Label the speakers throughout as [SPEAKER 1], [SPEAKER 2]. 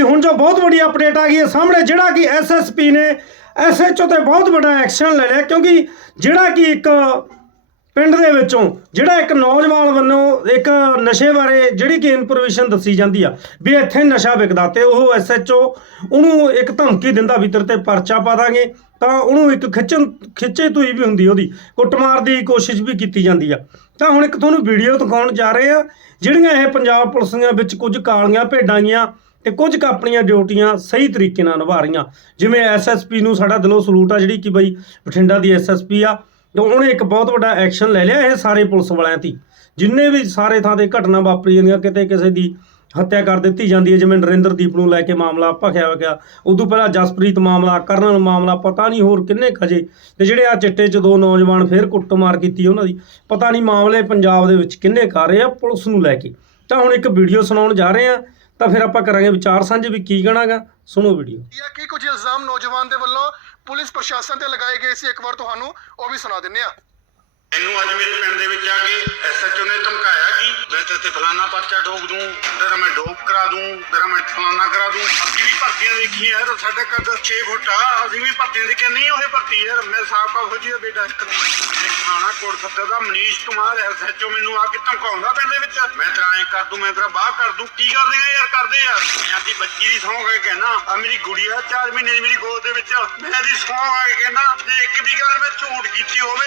[SPEAKER 1] ਹੁਣ ਜੋ ਬਹੁਤ ਵੱਡੀ ਅਪਡੇਟ ਆ ਗਈ ਹੈ ਸਾਹਮਣੇ, ਜਿਹੜਾ ਕਿ ਐਸਐਸਪੀ ਨੇ ਐਸਐਚਓ ਤੇ ਬਹੁਤ ਵੱਡਾ ਐਕਸ਼ਨ ਲੈ ਲਿਆ, ਕਿਉਂਕਿ ਜਿਹੜਾ ਕਿ ਇੱਕ ਪਿੰਡ ਦੇ ਵਿੱਚੋਂ, ਜਿਹੜਾ ਇੱਕ ਨੌਜਵਾਨ ਵੱਲੋਂ ਇੱਕ ਨਸ਼ੇ ਬਾਰੇ ਜਿਹੜੀ ਕਿ ਇਨਫੋਰਮੇਸ਼ਨ ਦੱਸੀ ਜਾਂਦੀ ਆ, ਵੀ ਇੱਥੇ ਨਸ਼ਾ ਵਿਕਦਾ ਤੇ ਉਹ ਐਸਐਚਓ ਉਹਨੂੰ ਇੱਕ ਧਮਕੀ ਦਿੰਦਾ ਵੀ ਤੇਰੇ ਤੇ ਪਰਚਾ ਪਾ ਦਾਂਗੇ, ਤਾਂ ਉਹਨੂੰ ਇੱਕ ਖਿੱਚਣ, ਖਿੱਚੇ ਤੋਈ ਵੀ ਹੁੰਦੀ ਉਹਦੀ, ਕੁੱਟਮਾਰ ਦੀ ਕੋਸ਼ਿਸ਼ ਵੀ ਕੀਤੀ ਜਾਂਦੀ ਆ। ਤਾਂ ਹੁਣ ਇੱਕ ਤੁਹਾਨੂੰ ਵੀਡੀਓ ਦਿਖਾਉਣ ਜਾ ਰਹੇ ਆ, ਜਿਹੜੀਆਂ ਇਹ ਪੰਜਾਬ ਪੁਲਿਸ ਦੀਆਂ ਵਿੱਚ ਕੁਝ ਕਾਲੀਆਂ ਭੇਡਾਂ ਗੀਆਂ ਤੇ ਕੁਝ ਕੁ ਆਪਣੀਆਂ ਡਿਊਟੀਆਂ ਸਹੀ ਤਰੀਕੇ ਨਾਲ ਨਿਭਾ ਰਹੀਆਂ। ਜਿਵੇਂ ਐਸਐਸਪੀ ਨੂੰ ਸਾਡਾ ਦਿਲੋਂ ਸਲੂਟ ਆ ਜਿਹੜੀ ਕਿ ਬਈ ਬਠਿੰਡਾ ਦੀ ਐਸਐਸਪੀ ਆ, ਤੇ ਉਹਨੇ ਇੱਕ ਬਹੁਤ ਵੱਡਾ ਐਕਸ਼ਨ ਲੈ ਲਿਆ ਇਹ ਸਾਰੇ ਪੁਲਿਸ ਵਾਲਿਆਂ ਤੇ ਜਿੰਨੇ ਵੀ ਸਾਰੇ ਥਾਂ ਤੇ ਘਟਨਾ ਵਾਪਰੀ ਜਾਂਦੀਆਂ, ਕਿਤੇ ਕਿਸੇ ਦੀ ਹੱਤਿਆ ਕਰ ਦਿੱਤੀ ਜਾਂਦੀ ਹੈ, ਜਿਵੇਂ ਨਰਿੰਦਰਦੀਪ ਨੂੰ ਲੈ ਕੇ ਮਾਮਲਾ ਭਖਿਆ ਗਿਆ, ਉਦੋਂ ਪਹਿਲਾਂ ਜਸਪ੍ਰੀਤ ਮਾਮਲਾ, ਕਰਨਲ ਮਾਮਲਾ, ਪਤਾ ਨਹੀਂ ਹੋਰ ਕਿੰਨੇ ਖਜੇ ਤੇ ਜਿਹੜੇ ਆ ਚਿੱਟੇ 'ਚ ਦੋ ਨੌਜਵਾਨ ਫੇਰ ਕੁੱਟਮਾਰ ਕੀਤੀ ਉਹਨਾਂ ਦੀ, ਪਤਾ ਨਹੀਂ ਮਾਮਲੇ ਪੰਜਾਬ ਦੇ ਵਿੱਚ ਕਿੰਨੇ ਕਰ ਰਹੇ ਆ ਪੁਲਿਸ ਨੂੰ ਲੈ ਕੇ। ਤਾਂ ਹੁਣ ਇੱਕ ਵੀਡੀਓ ਸੁਣਾਉਣ ਜਾ ਰਹੇ ਆ ਤਾਂ ਫਿਰ ਆਪਾਂ ਕਰਾਂਗੇ ਵਿਚਾਰ ਸਾਂਝੇ ਵੀ ਕੀ ਕਹਿਣਾਗਾ ਸੁਣੋ ਵੀਡੀਓ।
[SPEAKER 2] ਇਹ ਕੀ ਕੁਝ ਇਲਜ਼ਾਮ ਨੌਜਵਾਨ ਦੇ ਵੱਲੋਂ ਪੁਲਿਸ ਪ੍ਰਸ਼ਾਸਨ ਤੇ ਲਗਾਏ ਗਏ ਸੀ। ਇੱਕ ਵਾਰ ਤੁਹਾਨੂੰ ਉਹ ਵੀ ਸੁਣਾ ਦਿੰਨੇ ਆ।
[SPEAKER 3] ਮੈਨੂੰ ਅੱਜ ਮੇਰੇ ਪਿੰਡ ਦੇ ਵਿੱਚ ਆ ਕੇ ਐਸਐਚਓ ਨੇ ਧਮਕਾਇਆ ਕਿ ਮੈਂ ਤੇ ਤੇ ਫਲਾਨਾ ਪਰਚਾ ਠੋਕ ਦੂੰ ਤੇਰਾ ਮੈਂ ਡੋਪ ਕਰਾ ਦੂੰ ਤੇਰਾ ਮੈਂ ਫਲਾਨਾ ਕਰਾ ਦੂੰ। ਅਸੀਂ ਵੀ ਭਰਤੀਆਂ ਦੇਖੀਆਂ ਯਾਰ ਸਾਡਾ ਕੱਦ 6 ਫੁੱਟ ਆ ਅਸੀਂ ਵੀ ਭਰਤੀਆਂ ਦੇਖੀਆਂ। ਨਹੀਂ ਉਹ ਭਰਤੀ ਯਾਰ ਮੈਂ ਸਾਬਕਾ ਫੌਜੀ ਦਾ ਬੇਟਾ। ਇੱਕ ਇਹ ਦਾ ਮਨੀਸ਼ ਕੁਮਾਰ ਐਸਐਚਓ ਮੈਨੂੰ ਆ ਕੇ ਧਮਕਾਉਂਦਾ ਪਿੰਡ ਦੇ ਵਿੱਚ। ਮੈਂ ਤੇਰਾ ਐਂ ਕਰ ਦੂੰ, ਮੈਂ ਤੇਰਾ ਬਾਹ ਕਰ ਦੂੰ। ਕੀ ਕਰ ਦੇਗਾ ਯਾਰ, ਕਰਦੇ ਯਾਰ ਮੈਂ ਆਪਦੀ ਬੱਚੀ ਦੀ ਸੌਂ ਕੇ ਕਹਿਣਾ ਆ ਮੇਰੀ ਗੁੜੀਆ 4 ਮਹੀਨੇ ਦੀ ਮੇਰੀ ਗੋਦ ਦੇ ਵਿੱਚ। ਮੈਂ ਇਹਦੀ ਸੌਂ ਆ ਕੇ ਕਹਿਣਾ, ਜੇ ਇੱਕ ਵੀ ਗੱਲ ਮੈਂ ਝੂਠ ਕੀਤੀ ਹੋਵੇ।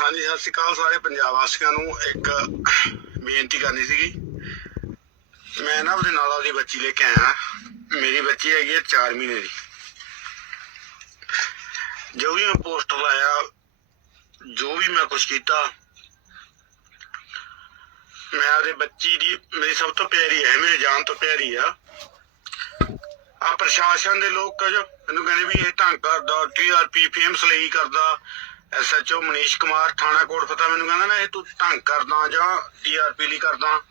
[SPEAKER 3] ਹਾਂਜੀ, ਸਤਿ ਸ਼੍ਰੀ ਅਕਾਲ ਸਾਰੇ ਪੰਜਾਬ ਵਾਸੀਆਂ ਨੂੰ। ਇੱਕ ਬੇਨਤੀ ਕਰਨੀ ਸੀਗੀ। ਮੈਂ ਨਾ ਉਹਦੇ ਨਾਲ ਉਹਦੀ ਬੱਚੀ ਲੈ ਕੇ ਆਇਆ। ਮੇਰੀ ਬੱਚੀ ਹੈਗੀ ਹੈ 4 ਮਹੀਨੇ ਦੀ। ਜੋ ਵੀ ਮੈਂ ਪੋਸਟ ਲਾਇਆ ਜੋ ਵੀ ਮੈਂ ਕੁਝ ਕੀਤਾ, ਮੈਂ ਉਹਦੇ ਬੱਚੀ ਦੀ, ਮੇਰੀ ਸਭ ਤੋਂ ਪਿਆਰੀ ਹੈ, ਮੇਰੀ ਜਾਨ ਤੋਂ ਪਿਆਰੀ ਆ। ਆ ਪ੍ਰਸ਼ਾਸਨ ਦੇ ਲੋਕ ਕੁਝ ਮੈਨੂੰ ਕਹਿੰਦੇ ਵੀ ਇਹ ਢੰਗ ਕਰਦਾ ਟੀਆਰਪੀ ਫੇਮਸ ਲਈ ਕਰਦਾ। ਐਸਐਚਓ ਮਨੀਸ਼ ਕੁਮਾਰ ਥਾਣਾ ਕੋਟ ਪਤਾ ਮੈਨੂੰ ਕਹਿੰਦਾ ਨਾ, ਇਹ ਤੂੰ ਢੰਗ ਕਰਦਾ ਜਾਂ ਟੀਆਰਪੀ ਲਈ ਕਰਦਾ।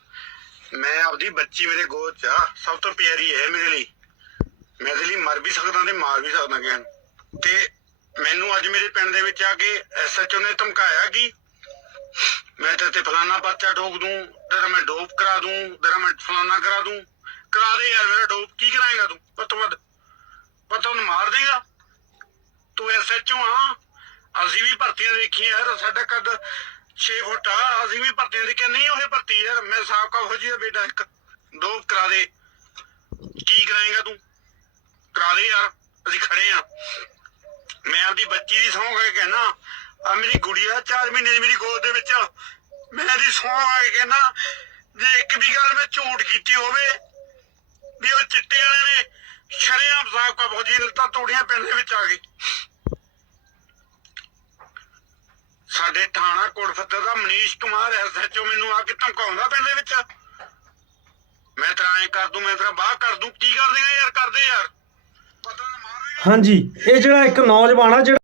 [SPEAKER 3] ਮੈਂ ਆਪਦੀ ਬੱਚੀ ਮੇਰੇ ਗੋਦ ਚ ਆ, ਸਭ ਤੋਂ ਪਿਆਰੀ ਹੈ ਮੇਰੇ ਲਈ। ਮੈਂ ਇਹਦੇ ਲਈ ਮਰ ਵੀ ਸਕਦਾ ਤੇ ਮਾਰ ਵੀ ਸਕਦਾ ਕਿਸੇ ਨੂੰ। ਤੇ ਮੈਨੂੰ ਅੱਜ ਮੇਰੇ ਪਿੰਡ ਦੇ ਵਿੱਚ ਆ ਕੇ ਐਸਐਚਓ ਨੇ ਧਮਕਾਇਆ ਕਿ ਮੈਂ ਤੇ ਤੇ ਫਲਾਨਾ ਪਰਚਾ ਠੋਕ ਦੂੰ, ਤੇਰਾ ਮੈਂ ਡੋਪ ਕਰਾ ਦੂੰ, ਤੇਰਾ ਮੈਂ ਫਲਾਨਾ ਕਰਾ ਦੂੰ। ਕਰਾ ਦੇ ਯਾਰ, ਮੇਰਾ ਡੋਪ ਕੀ ਕਰਾਏਗਾ ਤੂੰ? ਪਤੋ ਪਤਾ ਉਹਨੂੰ ਮਾਰ ਦੇਗਾ। ਤੂੰ ਐਸਐਚਓ ਆ, ਅਸੀਂ ਵੀ ਭਰਤੀਆਂ ਦੇਖੀਆਂ ਯਾਰ, ਸਾਡਾ ਕੱਦ 6 ਫੁੱਟ ਆ, ਅਸੀਂ ਵੀ ਭਰਤੀਆਂ ਦੇਖੀਆਂ ਨਹੀਂ, ਉਹ ਭਰਤੀ ਯਾਰ ਮੈਂ ਸਾਬਕਾ ਫੌਜੀ ਦਾ ਬੇਟਾ ਇੱਕ। ਡੋਪ ਕਰਾ ਦੇ। ਕੀ ਕਰਾਏਗਾ ਤੂੰ? ਕਰਾ ਦੇ ਯਾਰ, ਅਸੀਂ ਖੜੇ ਆ। ਮੈਂ ਆਪਦੀ ਬੱਚੀ ਦੀ ਸੌਂ ਕੇ ਕਹਿਣਾ ਆ ਮੇਰੀ ਗੁੜੀਆ 4 ਮਹੀਨੇ ਦੀ ਮੇਰੀ ਗੋਦ ਦੇ ਵਿੱਚ ਮੈਂ ਇਹਦੀ ਸੌਂ ਕੇ ਕਹਿਣਾ ਜੇ ਇੱਕ ਵੀ ਗੱਲ ਮੈਂ ਝੂਠ ਕੀਤੀ ਹੋਵੇ, ਵੀ ਉਹ ਚਿੱਟੇ ਵਾਲੇ ਨੇ ਸ਼ਰੇਆਮ ਸਾਬਕਾ ਫੌਜੀ ਨੇ ਤੋੜੀਆਂ ਪਿੰਡ ਦੇ ਵਿੱਚ ਆ ਗਏ। ਸਾਡੇ ਥਾਣਾ ਕੋਟਫੱਤੇ ਦਾ ਮਨੀਸ਼ ਕੁਮਾਰ ਐਸਐਚਓ ਮੈਨੂੰ ਆ ਕੇ ਧਮਕਾਉਂਦਾ ਪਿੰਡ ਦੇ ਵਿੱਚ। ਮੈਂ ਤੇਰਾ ਐਂ ਕਰ ਦੂੰ, ਮੈਂ ਤੇਰਾ ਬਾਹ ਕਰ ਦੂੰ, ਕੀ ਕਰਦੇ ਆ ਯਾਰ, ਕਰਦੇ ਯਾਰ? ਪਤਾ
[SPEAKER 1] ਹਾਂਜੀ, ਇਹ ਜਿਹੜਾ ਇੱਕ ਨੌਜਵਾਨ ਆ, ਜਿਹੜਾ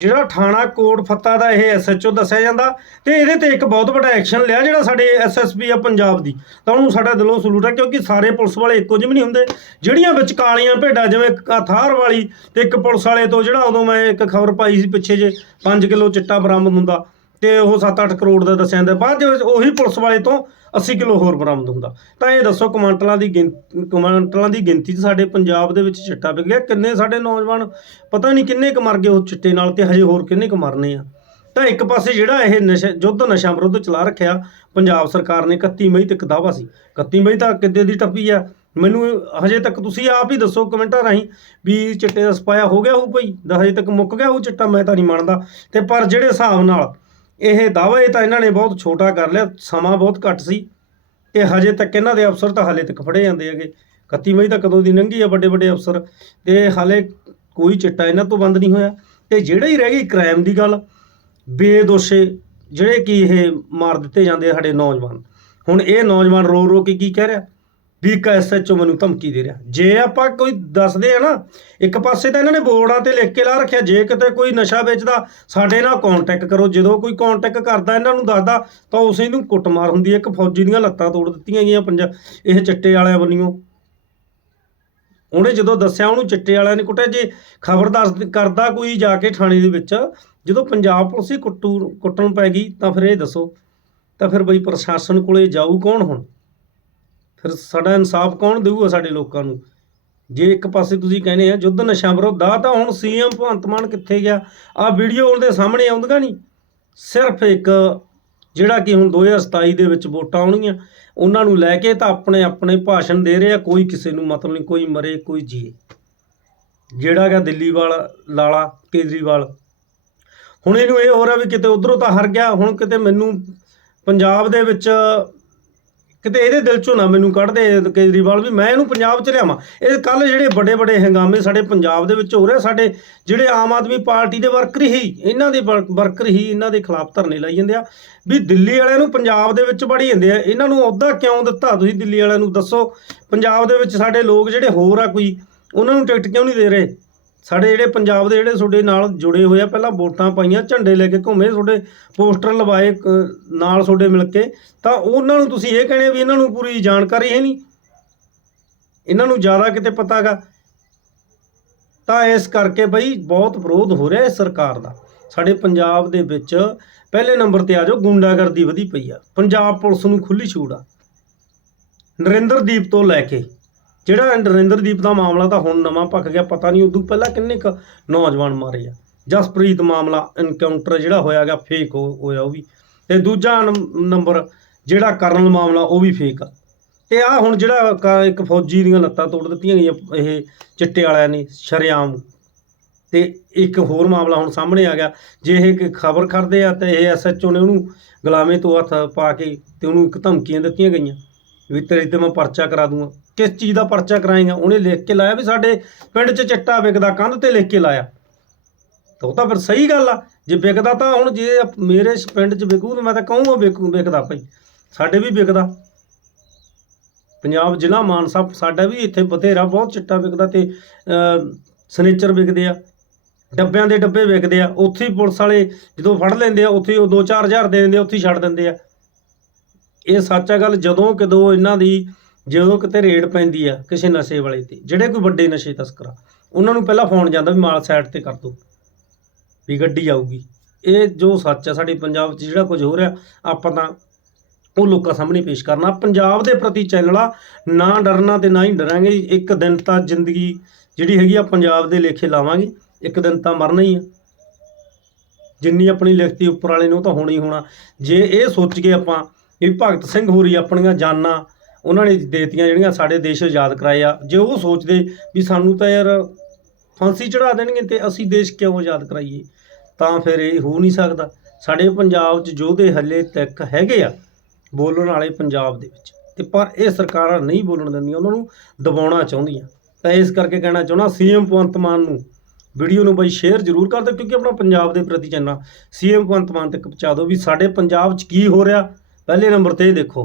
[SPEAKER 1] ਜਿਹੜਾ ਥਾਣਾ ਕੋਟ ਫੱਤਾ ਦਾ ਇਹ ਐਸਐਚਓ ਦੱਸਿਆ ਜਾਂਦਾ ਤੇ ਇਹਦੇ ਤੇ ਇੱਕ ਬਹੁਤ ਵੱਡਾ ਐਕਸ਼ਨ ਲਿਆ ਜਿਹੜਾ ਸਾਡੇ ਐਸਐਸਪੀ ਆ ਪੰਜਾਬ ਦੀ। ਤਾਂ ਉਹਨੂੰ ਸਾਡਾ ਦਿਲੋਂ ਸਲੂਟ ਹੈ ਕਿਉਂਕਿ ਸਾਰੇ ਪੁਲਿਸ ਵਾਲੇ ਇੱਕੋ ਜਿਹੇ ਵੀ ਨਹੀਂ ਹੁੰਦੇ। ਜਿਹੜੀਆਂ ਵਿੱਚ ਕਾਲੀਆਂ ਭੇਡਾਂ, ਜਿਵੇਂ ਆਹ ਥਾਰ ਵਾਲੀ ਤੇ ਇੱਕ ਪੁਲਿਸ ਵਾਲੇ ਤੋਂ ਜਿਹੜਾ ਉਦੋਂ ਮੈਂ ਇੱਕ ਖਬਰ ਪਾਈ ਸੀ ਪਿੱਛੇ ਜੇ 5 ਕਿਲੋ ਚਿੱਟਾ ਬਰਾਮਦ ਹੁੰਦਾ। ਤੇ ਉਹ 7-8 ਕਰੋੜ ਦਾ ਦੱਸਿਆ ਜਾਂਦਾ। ਬਾਅਦ ਦੇ ਵਿੱਚ ਉਹੀ ਪੁਲਿਸ ਵਾਲੇ ਤੋਂ 80 ਕਿਲੋ ਹੋਰ ਬਰਾਮਦ ਹੁੰਦਾ। ਤਾਂ ਇਹ ਦੱਸੋ ਕਮਾਂਟਲਾਂ ਦੀ ਗਿਣ- ਕਮਾਂਟਲਾਂ ਦੀ ਗਿਣਤੀ 'ਚ ਸਾਡੇ ਪੰਜਾਬ ਦੇ ਵਿੱਚ ਚਿੱਟਾ ਵਿਕ ਗਿਆ। ਕਿੰਨੇ ਸਾਡੇ ਨੌਜਵਾਨ, ਪਤਾ ਨਹੀਂ ਕਿੰਨੇ ਕੁ ਮਰ ਗਏ ਉਹ ਚਿੱਟੇ ਨਾਲ ਤੇ ਹਜੇ ਹੋਰ ਕਿੰਨੇ ਕੁ ਮਰਨੇ ਆ। ਤਾਂ ਇੱਕ ਪਾਸੇ ਜਿਹੜਾ ਇਹ ਨਸ਼ਾ, ਯੁੱਧ ਨਸ਼ਾ ਵਿਰੁੱਧ ਚਲਾ ਰੱਖਿਆ, ਪੰਜਾਬ ਸਰਕਾਰ ਨੇ 31 ਮਈ ਤੱਕ ਦਾਵਾ ਸੀ। 31 ਮਈ ਤੱਕ ਕਿੱਦੇ ਦੀ ਟੱਪੀ ਆ? ਮੈਨੂੰ ਹਜੇ ਤੱਕ ਤੁਸੀਂ ਆਪ ਹੀ ਦੱਸੋ ਕਮੈਂਟਾਂ ਰਾਹੀਂ ਵੀ ਚਿੱਟੇ ਦਾ ਸਪਾਇਆ ਹੋ ਗਿਆ ਹੋਊ ਭਾਈ ਹਜੇ ਤੱਕ ਮੁੱਕ ਗਿਆ ਉਹ ਚਿੱਟਾ? ਮੈਂ ਤਾਂ ਨਹੀਂ ਮੰਨਦਾ। ਤੇ ਪਰ ਜਿਹੜੇ ਹਿਸਾਬ ਨਾਲ ਇਹ ਦਾਅਵਾ, ਇਹ ਤਾਂ ਇਹਨਾਂ ਨੇ ਬਹੁਤ ਛੋਟਾ ਕਰ ਲਿਆ, ਸਮਾਂ ਬਹੁਤ ਘੱਟ ਸੀ। ਤੇ ਹਜੇ ਤੱਕ ਇਹਨਾਂ ਦੇ ਅਫਸਰ ਤਾਂ ਹਾਲੇ ਤੱਕ ਫੜੇ ਜਾਂਦੇ ਹੈਗੇ। 31 ਮਈ ਤੱਕ ਕਦੋਂ ਦੀ ਲੰਘੀ ਆ ਵੱਡੇ ਵੱਡੇ ਅਫਸਰ। ਤੇ ਹਾਲੇ ਕੋਈ ਚਿੱਟਾ ਇਹਨਾਂ ਤੋਂ ਬੰਦ ਨਹੀਂ ਹੋਇਆ। ਤੇ ਜਿਹੜਾ ਹੀ ਰਹਿ ਗਈ ਕ੍ਰਾਈਮ ਦੀ ਗੱਲ, ਬੇਦੋਸ਼ੇ ਜਿਹੜੇ ਕਿ ਇਹ ਮਾਰ ਦਿੱਤੇ ਜਾਂਦੇ ਸਾਡੇ ਨੌਜਵਾਨ। ਹੁਣ ਇਹ ਨੌਜਵਾਨ ਰੋ ਰੋ ਕੇ ਕੀ ਕਹਿ ਰਿਹਾ? ਵੀ ਇੱਕ ਐਸਐਚਓ ਮੈਨੂੰ ਧਮਕੀ ਦੇ ਰਿਹਾ। ਜੇ ਆਪਾਂ ਕੋਈ ਦੱਸਦੇ ਆ ਨਾ, ਇੱਕ ਪਾਸੇ ਤਾਂ ਇਹਨਾਂ ਨੇ ਬੋਰਡਾਂ ਤੇ ਲਿਖ ਕੇ ਲਾ ਰੱਖਿਆ, ਜੇ ਕਿਤੇ ਕੋਈ ਨਸ਼ਾ ਵੇਚਦਾ, ਸਾਡੇ ਨਾਲ ਕੰਟੈਕਟ ਕਰੋ। ਜਦੋਂ ਕੋਈ ਕੰਟੈਕਟ ਕਰਦਾ, ਇਹਨਾਂ ਨੂੰ ਦੱਸਦਾ, ਤਾਂ ਉਸੇ ਨੂੰ ਕੁੱਟਮਾਰ ਹੁੰਦੀ ਹੈ। ਇੱਕ ਫੌਜੀ ਦੀਆਂ ਲੱਤਾਂ ਤੋੜ ਦਿੱਤੀਆਂ ਗਈਆਂ ਪੰਜਾਬ ਇਹ ਚਿੱਟੇ ਵਾਲਿਆਂ ਵੱਲੋਂ। ਉਹਨੇ ਜਦੋਂ ਦੱਸਿਆ, ਉਹਨੂੰ ਚਿੱਟੇ ਵਾਲਿਆਂ ਨੇ ਕੁੱਟਿਆ। ਜੇ ਖਬਰ ਦੱਸ ਕਰਦਾ ਕੋਈ ਜਾ ਕੇ ਥਾਣੇ ਦੇ ਵਿੱਚ, ਜਦੋਂ ਪੰਜਾਬ ਪੁਲਿਸ ਹੀ ਕੁੱਟੂ, ਕੁੱਟਣ ਪੈ ਗਈ, ਤਾਂ ਫਿਰ ਇਹ ਦੱਸੋ। ਤਾਂ ਫਿਰ ਬਈ ਪ੍ਰਸ਼ਾਸਨ ਕੋਲੇ ਜਾਊ ਕੌਣ ਹੁਣ? ਫਿਰ ਸਾਡਾ ਇਨਸਾਫ ਕੌਣ ਦੇਊਗਾ ਸਾਡੇ ਲੋਕਾਂ ਨੂੰ? ਜੇ ਇੱਕ ਪਾਸੇ ਤੁਸੀਂ ਕਹਿੰਦੇ ਆ, ਯੁੱਧ ਨਸ਼ਾ ਵਿਰੁੱਧ ਆ ਤਾਂ ਹੁਣ ਸੀਐਮ ਭਗਵੰਤ ਮਾਨ ਕਿੱਥੇ ਗਿਆ? ਆ ਵੀਡੀਓ ਉਹਦੇ ਸਾਹਮਣੇ ਆਉਂਦੀਆਂ ਨਹੀਂ। ਸਿਰਫ ਇੱਕ ਜਿਹੜਾ ਕਿ ਹੁਣ 2027 ਦੇ ਵਿੱਚ ਵੋਟਾਂ ਆਉਣਗੀਆਂ, ਉਹਨਾਂ ਨੂੰ ਲੈ ਕੇ ਤਾਂ ਆਪਣੇ ਆਪਣੇ ਭਾਸ਼ਣ ਦੇ ਰਹੇ ਆ, ਕੋਈ ਕਿਸੇ ਨੂੰ ਮਤਲਬ ਨਹੀਂ, ਕੋਈ ਮਰੇ, ਕੋਈ ਜੀਏ। ਜਿਹੜਾ ਹੈਗਾ ਦਿੱਲੀ ਵਾਲਾ ਲਾਲਾ, ਕੇਜਰੀਵਾਲ। ਹੁਣ ਇਹਨੂੰ ਇਹ ਹੋ ਰਿਹਾ ਵੀ ਕਿਤੇ ਉਧਰੋਂ ਤਾਂ ਹਰ ਗਿਆ, ਹੁਣ ਕਿਤੇ ਮੈਨੂੰ ਪੰਜਾਬ ਦੇ ਵਿੱਚ ਕਿਤੇ ਇਹਦੇ ਦਿਲ ਚੋਂ ਨਾ ਮੈਨੂੰ ਕੱਢ ਦੇ ਕੇਜਰੀਵਾਲ ਵੀ, ਮੈਂ ਇਹਨੂੰ ਪੰਜਾਬ 'ਚ ਲਿਆਵਾਂ। ਇਹ ਕੱਲ ਜਿਹੜੇ ਵੱਡੇ ਵੱਡੇ ਹੰਗਾਮੇ ਸਾਡੇ ਪੰਜਾਬ ਦੇ ਵਿੱਚ ਹੋ ਰਹੇ ਸਾਡੇ ਜਿਹੜੇ ਆਮ ਆਦਮੀ ਪਾਰਟੀ ਦੇ ਵਰਕਰ ਹੀ, ਇਹਨਾਂ ਦੇ ਵਰਕਰ ਹੀ ਇਹਨਾਂ ਦੇ ਖਿਲਾਫ ਧਰਨੇ ਲਾਈ ਜਾਂਦੇ ਆ। ਵੀ ਦਿੱਲੀ ਵਾਲਿਆਂ ਨੂੰ ਪੰਜਾਬ ਦੇ ਵਿੱਚ ਵੜੀ ਜਾਂਦੇ ਆ। ਇਹਨਾਂ ਨੂੰ ਅਹੁਦਾ ਕਿਉਂ ਦਿੱਤਾ? ਤੁਸੀਂ ਦਿੱਲੀ ਵਾਲਿਆਂ ਨੂੰ ਦੱਸੋ। ਪੰਜਾਬ ਦੇ ਵਿੱਚ ਸਾਡੇ ਲੋਕ ਜਿਹੜੇ ਹੋਰ ਆ ਕੋਈ, ਉਹਨਾਂ ਨੂੰ ਟਿਕਟ ਕਿਉਂ ਨਹੀਂ ਦੇ ਰਹੇ? ਸਾਡੇ ਜਿਹੜੇ ਪੰਜਾਬ ਦੇ ਜਿਹੜੇ ਤੁਹਾਡੇ ਨਾਲ ਜੁੜੇ ਹੋਏ ਆ, ਪਹਿਲਾਂ ਵੋਟਾਂ ਪਾਈਆਂ, ਝੰਡੇ ਲੈ ਕੇ ਘੁੰਮੇ, ਤੁਹਾਡੇ ਪੋਸਟਰ ਲਵਾਏ ਨਾਲ ਤੁਹਾਡੇ ਮਿਲ ਕੇ, ਤਾਂ ਉਹਨਾਂ ਨੂੰ ਤੁਸੀਂ ਇਹ ਕਹਿੰਦੇ ਵੀ ਇਹਨਾਂ ਨੂੰ ਪੂਰੀ ਜਾਣਕਾਰੀ ਹੈ ਨਹੀਂ? ਇਹਨਾਂ ਨੂੰ ਜ਼ਿਆਦਾ ਕਿਤੇ ਪਤਾਗਾ ਤਾਂ ਇਸ ਕਰਕੇ ਬਈ ਬਹੁਤ ਵਿਰੋਧ ਹੋ ਰਿਹਾ ਇਸ ਸਰਕਾਰ ਦਾ। ਸਾਡੇ ਪੰਜਾਬ ਦੇ ਵਿੱਚ ਪਹਿਲੇ ਨੰਬਰ ਤੇ ਆ ਜਾਓ, ਗੁੰਡਾਗਰਦੀ ਵਧੀ ਪਈ ਆ। ਪੰਜਾਬ ਪੁਲਿਸ ਨੂੰ ਖੁੱਲੀ ਛੂਟ ਆ। ਨਰਿੰਦਰਦੀਪ ਤੋਂ ਲੈ ਕੇ ਜਿਹੜਾ ਨਰਿੰਦਰਦੀਪ ਦਾ ਮਾਮਲਾ ਤਾਂ ਹੁਣ ਨਵਾਂ ਭੱਖ ਗਿਆ, ਪਤਾ ਨਹੀਂ ਉਦੋਂ ਪਹਿਲਾਂ ਕਿੰਨੇ ਕ ਨੌਜਵਾਨ ਮਾਰੇ ਆ। ਜਸਪ੍ਰੀਤ ਮਾਮਲਾ ਐਨਕਾਊਂਟਰ ਜਿਹੜਾ ਹੋਇਆ ਗਿਆ ਫੇਕ ਹੋਇਆ ਉਹ ਵੀ। ਤੇ ਦੂਜਾ ਨੰਬਰ, ਜਿਹੜਾ ਕਰਨਲ ਮਾਮਲਾ ਉਹ ਵੀ ਫੇਕ ਆ। ਤੇ ਆ ਹੁਣ ਜਿਹੜਾ ਇੱਕ ਫੌਜੀ ਦੀਆਂ ਲੱਤਾਂ ਤੋੜ ਦਿੱਤੀਆਂ ਗਈਆਂ, ਇਹ ਚਿੱਟੇ ਵਾਲਿਆਂ ਨੇ, ਸ਼ਰੇਆਮ। ਤੇ ਇੱਕ ਹੋਰ ਮਾਮਲਾ ਹੁਣ ਸਾਹਮਣੇ ਆ ਗਿਆ, ਜੇ ਇਹ ਖਬਰ ਕਰਦੇ ਆ ਤੇ ਇਹ ਐਸਐਚਓ ਨੇ ਉਹਨੂੰ ਗੁਲਾਮੇ ਤੋਂ ਹੱਥ ਪਾ ਕੇ ਤੇ ਉਹਨੂੰ ਇੱਕ ਧਮਕੀਆਂ ਦਿੱਤੀਆਂ ਗਈਆਂ। ਵੀ ਤੇਰੇ ਤੇ ਮੈਂ ਪਰਚਾ ਕਰਾ ਦੂੰਗਾ। ਕਿਸ ਚੀਜ਼ ਦਾ ਪਰਚਾ ਕਰਾਏਗਾ? ਉਹਨੇ ਲਿਖ ਕੇ ਲਾਇਆ ਵੀ ਸਾਡੇ ਪਿੰਡ 'ਚ ਚਿੱਟਾ ਵਿਕਦਾ, ਕੰਧ ਤੇ ਲਿਖ ਕੇ ਲਾਇਆ। ਤਾਂ ਉਹ ਤਾਂ ਫਿਰ ਸਹੀ ਗੱਲ ਆ। ਜੇ ਵਿਕਦਾ ਤਾਂ ਹੁਣ ਜੇ ਮੇਰੇ ਪਿੰਡ 'ਚ ਵਿਕੂ ਤਾਂ ਮੈਂ ਤਾਂ ਕਹੂੰਗਾ ਵਿਕੂ, ਵਿਕਦਾ ਭਾਈ। ਸਾਡੇ ਵੀ ਵਿਕਦਾ। ਪੰਜਾਬ ਜ਼ਿਲ੍ਹਾ ਮਾਨਸਾ, ਸਾਡਾ ਵੀ ਇੱਥੇ ਬਥੇਰਾ ਬਹੁਤ ਚਿੱਟਾ ਵਿਕਦਾ ਤੇ ਸਨੇਚਰ ਵਿਕਦੇ ਆ। ਡੱਬਿਆਂ ਦੇ ਡੱਬੇ ਵਿਕਦੇ ਆ। ਉੱਥੇ ਹੀ ਪੁਲਿਸ ਵਾਲੇ ਜਦੋਂ ਫੜ ਲੈਂਦੇ ਆ, ਉੱਥੇ ਹੀ ਉਹ 2-4000 ਦੇ ਦਿੰਦੇ ਆ, ਉੱਥੇ ਹੀ ਛੱਡ ਦਿੰਦੇ ਆ। ਇਹ ਸੱਚ ਆ ਗੱਲ, ਜਦੋਂ ਕਿਦੋਂ ਇਹਨਾਂ ਦੀ, ਜਦੋਂ ਕਿਤੇ ਰੇਡ ਪੈਂਦੀ ਆ ਕਿਸੇ ਨਸ਼ੇ ਵਾਲੇ ਤੇ, ਜਿਹੜੇ ਕੋਈ ਵੱਡੇ ਨਸ਼ੇ ਤਸਕਰ ਆ, ਉਹਨਾਂ ਨੂੰ ਪਹਿਲਾਂ ਫੋਨ ਜਾਂਦਾ ਵੀ ਮਾਲ ਸਾਈਡ ਤੇ ਕਰ ਦਿਓ ਵੀ ਗੱਡੀ ਆਊਗੀ। ਇਹ ਜੋ ਸੱਚ ਆ, ਸਾਡੇ ਪੰਜਾਬ 'ਚ ਜਿਹੜਾ ਕੁਝ ਹੋ ਰਿਹਾ ਆਪਾਂ ਤਾਂ ਉਹ ਲੋਕਾਂ ਸਾਹਮਣੇ ਪੇਸ਼ ਕਰਨਾ। ਪੰਜਾਬ ਦੇ ਪ੍ਰਤੀ ਚੈਨਲ ਆ, ਨਾ ਡਰਨਾ ਤੇ ਨਾ ਹੀ ਡਰਾਂਗੇ ਇੱਕ ਦਿਨ ਤਾਂ ਜ਼ਿੰਦਗੀ ਜਿਹੜੀ ਹੈਗੀ ਆ, ਪੰਜਾਬ ਦੇ ਲੇਖੇ ਲਾਵਾਂਗੇ, ਇੱਕ ਦਿਨ ਤਾਂ ਮਰਨਾ ਹੀ ਆ। ਜਿੰਨੀ ਆਪਣੀ ਲਿਖਤੀ ਉੱਪਰ ਵਾਲੇ ਨੂੰ ਤਾਂ ਹੋਣਾ ਹੀ ਹੋਣਾ। ਜੇ ਇਹ ਸੋਚ ਕੇ ਆਪਾਂ ਇਹ ਭਗਤ ਸਿੰਘ ਹੋਰੀ ਆਪਣੀਆਂ ਜਾਨਾਂ ਉਹਨਾਂ ਨੇ ਦੇਤੀਆਂ, ਜਿਹੜੀਆਂ ਸਾਡੇ ਦੇਸ਼ ਆਜ਼ਾਦ ਕਰਾਏ ਆ। ਜੇ ਉਹ ਸੋਚਦੇ ਵੀ ਸਾਨੂੰ ਤਾਂ ਯਾਰ ਫਾਂਸੀ ਚੜਾ ਦੇਣਗੇ ਤੇ ਅਸੀਂ ਦੇਸ਼ ਕਿਉਂ ਆਜ਼ਾਦ ਕਰਾਈਏ? ਤਾਂ ਫਿਰ ਇਹ ਹੋ ਨਹੀਂ ਸਕਦਾ। ਸਾਡੇ ਪੰਜਾਬ 'ਚ ਯੋਧੇ ਹੱਲੇ ਤੱਕ ਹੈਗੇ ਆ ਬੋਲਣ ਵਾਲੇ ਪੰਜਾਬ ਦੇ ਵਿੱਚ। ਤੇ ਪਰ ਇਹ ਸਰਕਾਰਾਂ ਨਹੀਂ ਬੋਲਣ ਦਿੰਦੀਆਂ, ਉਹਨਾਂ ਨੂੰ ਦਬਾਉਣਾ ਚਾਹੁੰਦੀਆਂ। ਤਾਂ ਇਸ ਕਰਕੇ ਕਹਿਣਾ ਚਾਹੁੰਦਾ, ਸੀਐਮ ਭਗਵੰਤ ਮਾਨ ਨੂੰ ਵੀਡੀਓ ਨੂੰ ਬਈ ਸ਼ੇਅਰ ਜ਼ਰੂਰ ਕਰ ਦਿਓ, ਕਿਉਂਕਿ ਆਪਣਾ ਪੰਜਾਬ ਦੇ ਪ੍ਰਤੀ ਚੰਨਾ ਸੀਐਮ ਭਗਵੰਤ ਮਾਨ ਤੱਕ ਪਹੁੰਚਾ ਦਿਓ ਵੀ ਸਾਡੇ ਪੰਜਾਬ 'ਚ ਕੀ ਹੋ ਰਿਹਾ। ਪਹਿਲੇ ਨੰਬਰ ਤੇ ਇਹ ਦੇਖੋ।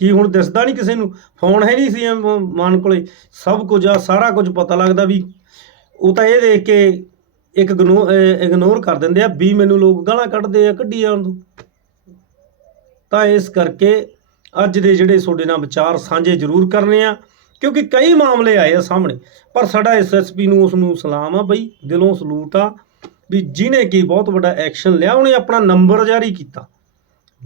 [SPEAKER 1] ਕੀ ਹੁਣ ਦਿਸਦਾ ਨਹੀਂ ਕਿਸੇ ਨੂੰ? ਫੋਨ ਹੈ ਨਹੀਂ ਸੀ ਮਾਨ ਕੋਲੇ। ਸਭ ਕੁਝ ਆ, ਸਾਰਾ ਕੁਝ ਪਤਾ ਲੱਗਦਾ ਵੀ ਉਹ ਤਾਂ ਇਹ ਦੇਖ ਕੇ ਇੱਕ ਇਗਨੋਰ ਕਰ ਦਿੰਦੇ ਆ ਵੀ ਮੈਨੂੰ ਲੋਕ ਗਾਲਾਂ ਕੱਢਦੇ ਆ, ਕੱਢੀ ਜਾਣ ਦੋ ਤਾਂ ਇਸ ਕਰਕੇ ਅੱਜ ਦੇ ਜਿਹੜੇ ਤੁਹਾਡੇ ਨਾਲ ਵਿਚਾਰ ਸਾਂਝੇ ਜ਼ਰੂਰ ਕਰਨੇ ਆ, ਕਿਉਂਕਿ ਕਈ ਮਾਮਲੇ ਆਏ ਆ ਸਾਹਮਣੇ। ਪਰ ਸਾਡਾ ਐਸਐਸਪੀ ਨੂੰ ਉਸ ਨੂੰ ਸਲਾਮ ਆ ਬਈ, ਦਿਲੋਂ ਸਲੂਟ ਆ ਵੀ ਜਿਹਨੇ ਕੀ ਬਹੁਤ ਵੱਡਾ ਐਕਸ਼ਨ ਲਿਆ, ਉਹਨੇ ਆਪਣਾ ਨੰਬਰ ਜਾਰੀ ਕੀਤਾ।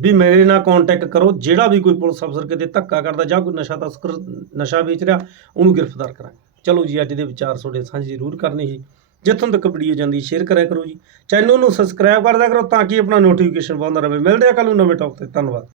[SPEAKER 1] ਵੀ ਮੇਰੇ ਨਾਲ ਕੰਟੈਕਟ ਕਰੋ, ਜਿਹੜਾ ਵੀ ਕੋਈ ਪੁਲਿਸ ਅਫਸਰ ਕਿਤੇ ਧੱਕਾ ਕਰਦਾ ਜਾਂ ਕੋਈ ਨਸ਼ਾ ਤਸਕਰ ਨਸ਼ਾ ਵੇਚ ਰਿਹਾ, ਉਹਨੂੰ ਗ੍ਰਿਫਤਾਰ ਕਰਾਂਗੇ। ਚਲੋ ਜੀ, ਅੱਜ ਦੇ ਵਿਚਾਰ ਤੁਹਾਡੇ ਸਾਂਝੇ ਜ਼ਰੂਰ ਕਰਨੇ ਸੀ ਜਿੱਥੋਂ ਤੱਕ ਵੀਡੀਓ ਜਾਂਦੀ ਸ਼ੇਅਰ ਕਰਿਆ ਕਰੋ ਜੀ। ਚੈਨਲ ਨੂੰ ਸਬਸਕ੍ਰਾਈਬ ਕਰਦਿਆ ਕਰੋ ਤਾਂ ਕਿ ਆਪਣਾ ਨੋਟੀਫਿਕੇਸ਼ਨ ਪਾਉਂਦਾ ਰਹੇ। ਮਿਲਦੇ ਆ ਕੱਲ ਨੂੰ ਨਵੇਂ ਟੌਪ ਤੇ। ਧੰਨਵਾਦ।